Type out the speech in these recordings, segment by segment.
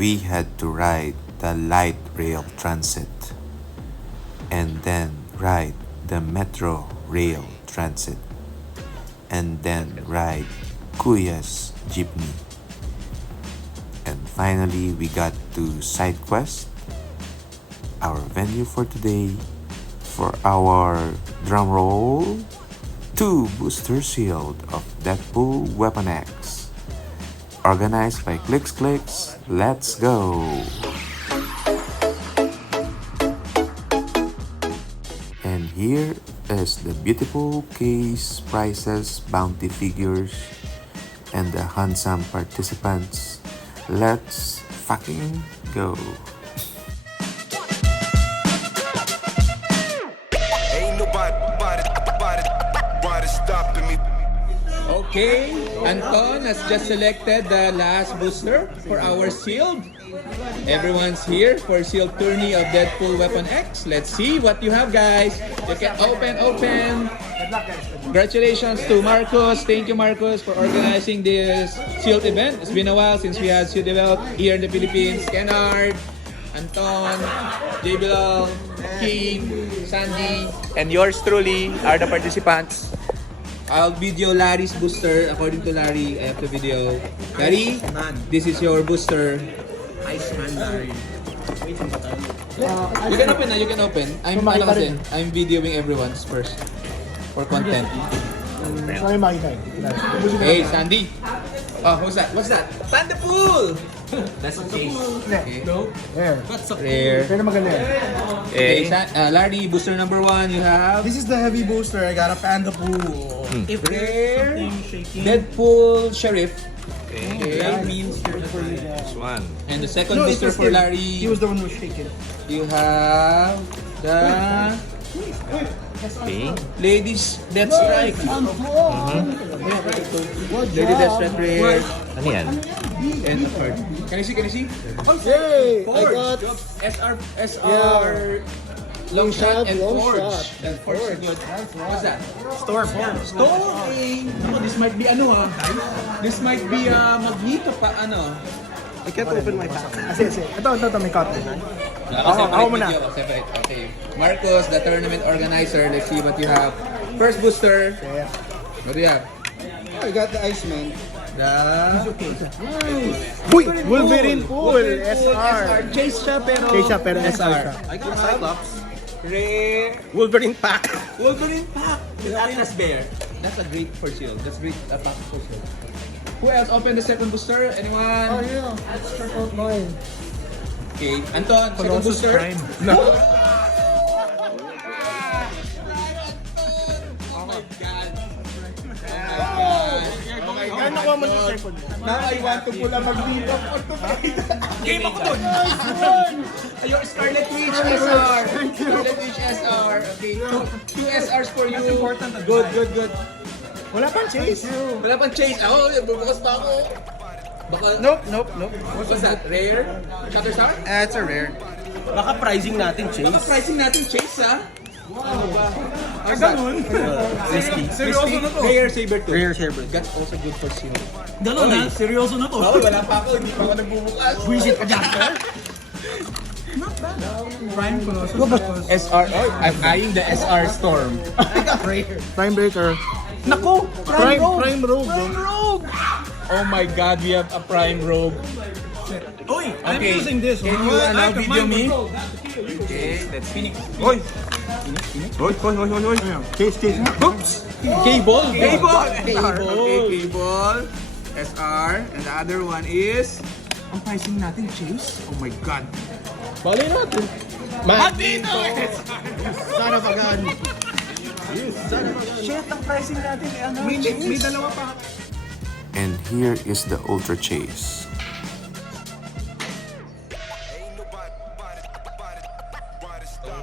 we had to ride the light rail transit and then ride the metro rail transit and then ride Kuya's jeepney. And finally, we got to side quest, our venue for today, for our drum roll, 2 booster shield of Deadpool Weapon X, organized by Heroclix. Let's go! And here is the beautiful case prizes, bounty figures, and the handsome participants. Let's fucking go! Ain't nobody stopping me. Okay, Anton has just selected the last booster for our shield. Everyone's here for shield tourney of Deadpool Weapon X. Let's see what you have, guys. You can open. Congratulations to Marcos. Thank you, Marcos, for organizing this shield event. It's been a while since we had shield event here in the Philippines. Kennard, Anton, JBL, Keith, Sandy, and yours truly are the participants. I'll video Larry's booster. According to Larry, I have the video. Larry, this is your booster. Iceman Larry. You can open na, you can open. I'm videoing everyone's first for content. Hey, Sandy. Oh, who's that? What's that? Thunderpool! That's a case. Okay. That's a Rare. Pero maganda yan. Okay, Larry, booster number 1, you have This is the heavy booster. I got a Panda Pool. If Rare shaking, Deadpool Sheriff. that means you're for you. This one. And the second No, it booster was for him. Larry, He was the one who was shaking. you have the Okay. Ladies Death Strike. Lady Death Strike Rare. Ano yan? And the third. Can you see? Yay! Forge. SR long shot and forge. And forge is good. What's that? Store 4. Story. Oh, this might be This might be Magneto pa I can't open my pack. Sige. Ito, may cotton. Ako muna. Separate. Okay. Marcos, the tournament organizer. Let's see what you have. First booster. What do you have? I got the Iceman. The Uy! Wolverine Pool! SR. Chase siya pero SR. I got Cyclops. Rare. Wolverine pack. Wolverine pack with Atlas Bear. That's a great for shield. That's great pack for shield. Who else opened the second booster? Anyone? Yeah. Let's check out mine. Okay, Anton, second booster. No. Kaya nakuha mo sa second. Now I want to pull a Magneto. Game ako dun! Ayun, Scarlet Witch SR. Scarlet Witch SR. Okay, two SRs for you. Good. Wala pang chase. Wala pang chase. Ako, bubukas pa ako. Baka, Nope. what's that? Rare? Shatterstar? It's a rare. Baka pricing natin, Chase. Baka pricing natin chase, ha? Ganun. Risky. Seryoso na to. Rare Saber 2. Rare Saber. That's also good for shield. Ganun na, seryoso na to. Oh, wala pa ako. Hindi pa ako nagbubukas. Buisit ka dyan. Prime Colossus. SR. Oh, I'm eyeing the SR Storm. Prime Breaker. Nako! Prime Rogue. Rogue! Oh my God, we have a Prime Rogue. Uy, I'm Okay. using this Can one. you video me? Okay, let's finish. Hoy! Case. Oops! Cable! Okay, cable. SR. And the other one is... Ang pricing natin, Chase? Oh my God. Bali natin. Magneto! Son of a gun. Shit, ang pricing natin. May dalawa pa. And here is the Ultra Chase.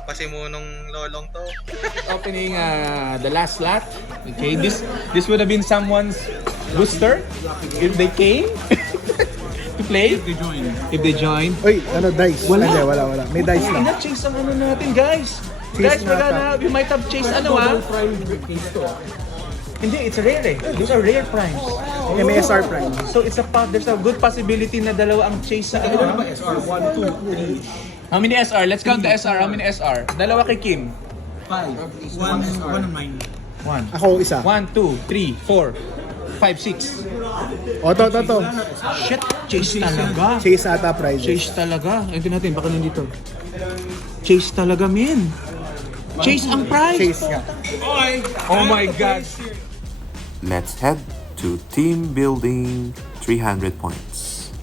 Pasimunong lolong to. Opening the last slot. Okay, this would have been someone's booster if they came to play. If they joined. Uy, dice. Wala. Hindi, wala. May dice lang. Na-chase ang natin, guys. Chase We might have chased Hindi, it's a rare eh. These are rare primes. MSR Prime. So there's a good possibility na dalawa ang chase sa ano. SR, 1, 2, 3, How many SR? Let's count the SR. How many SR? Dalawa kay Kim. 5. 1 SR. 1 on mine. 1. Ako isa. 1, 2, 3, 4, 5, 6. O, to. Shit, chase talaga. Chase ata prize. Chase talaga. Ito natin, baka nandito. Chase talaga, men. Chase ang prize. Chase nga. Oh my God. Let's head to team building 300 points.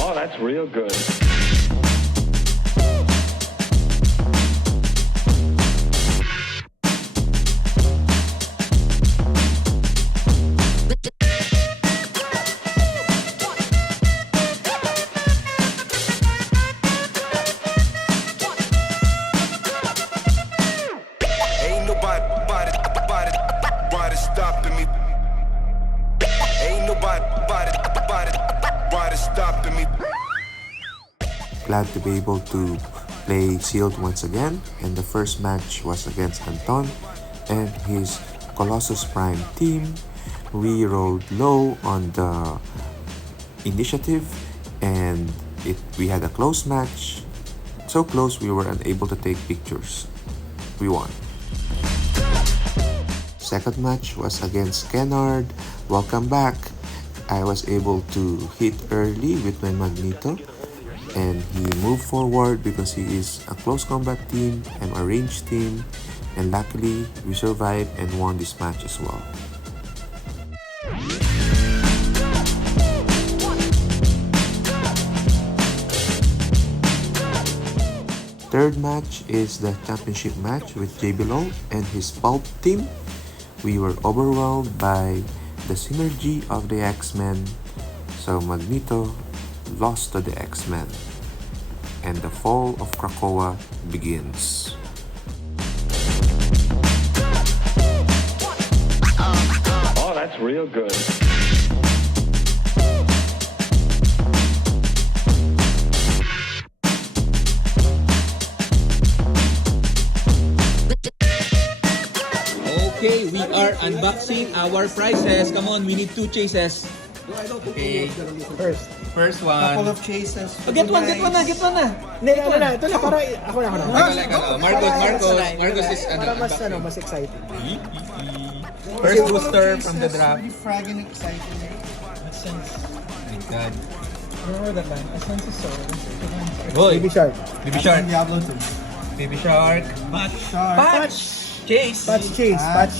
Oh, that's real good. Ain't nobody stopping me. Ain't nobody stopping me. Glad to be able to play Sealed once again, and the first match was against Anton and his Colossus Prime team. We rolled low on the initiative and we had a close match. So close we were unable to take pictures. We won. Second match was against Kennard. Welcome back. I was able to hit early with my Magneto and he moved forward because he is a close combat team. I'm a ranged team, and luckily we survived and won this match as well. Third match is the championship match with JBLO and his Pulp team. We were overwhelmed by the synergy of the X-Men, so Magneto lost to the X-Men, and the fall of Krakoa begins. Oh, that's real good. Okay, we are unboxing our prizes. Come on, we need 2 chases. Okay, first one. Couple of chases. Get one na. Hindi, ito na, para ako na. Marcos is Para mas exciting. first booster from the draft. Fragging exciting. My God. Remember that line? I sense a soul. Boy, Baby Shark. Baby Shark. Diablo 2. Baby Shark. Patch. Chase. Patch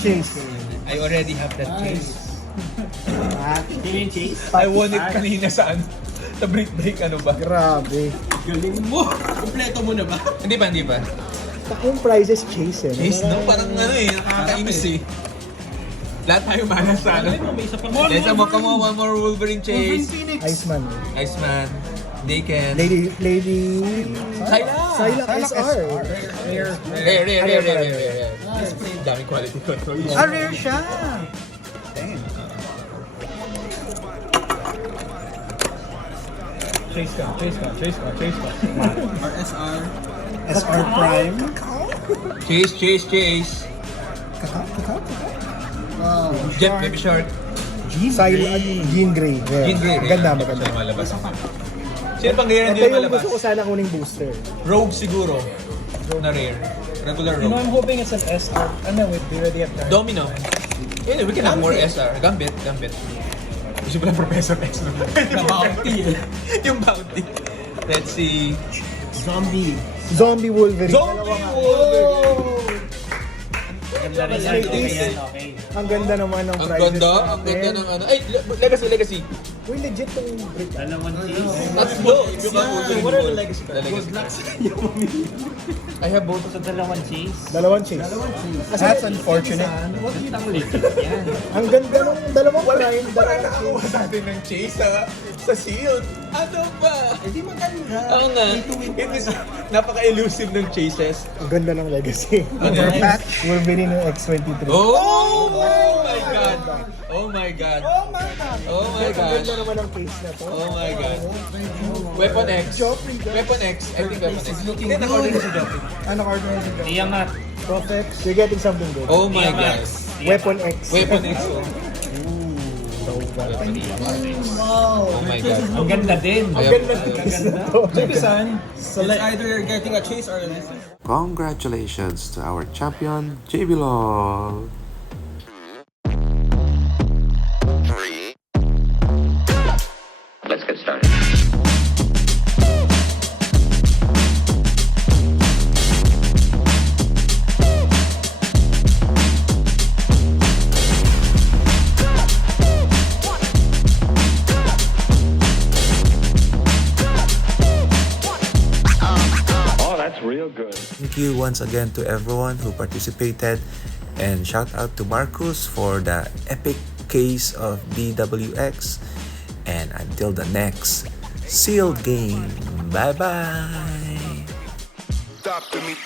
Chase. I already have that chase. Chase? I won it kanina sa break ano ba? Grabe. Galing mo! Kompleto mo na ba? Hindi pa. Yung prizes Chase eh. Chase, no? Parang nakakainis eh. Lahat tayo malas sa ano. May isa pa. Come on, one more Wolverine chase. Iceman. Iceman. Daken. Lady Syla. SR. Rare. Daming quality control. Rare siya! Chase ka. RSR. SR Prime. Chase. Jet, Baby Shark. Jean Grey. Jean Grey. Ganda. Siya malabas. Sino pang rare Ito hindi yung malabas? gusto ko sana kuning booster. Rogue siguro. Na rare. Regular Rogue. I'm hoping it's an SR. And then we already have that. Domino. We can have more SR. Gambit. Gusto ko lang Professor X. The bounty eh. Yung bounty. Let's see. Zombie. Zombie Wolverine. Ang ganda naman ng Ang prizes ganda natin. ng ano. Ay, Legacy. Uy, legit tong break. Tatlo. What are the legacy? I have both. Dalawang chase. Kasi, That's unfortunate. ang ganda ng dalawang prime, dalawang Nakakuha chase. sa atin ng chase sa Sealed. Ano ba? Hindi maganda. Oo nga. It is napaka-elusive ng chases. Ang ganda ng legacy. Overpatch. Wolverine ng X-23. Oh my God. Oh my God. Ang ganda naman ng face na to. Oh my God. Weapon X. Weapon X. I think Weapon X. Hindi, naka-order na si Joffrey. Ano card na yun? Prophex. You're getting something good. Oh my God. Weapon X. Weapon X. Wow. Oh my God. Ang ganda din. Ang ganda ng piece na to. Son, so like either you're getting a chase or a listen. Congratulations to our champion, JB LOL. Let's get started. Oh, that's real good. Thank you once again to everyone who participated, and shout out to Marcus for the epic case of DWX. And until the next sealed game, bye bye. Stop to me.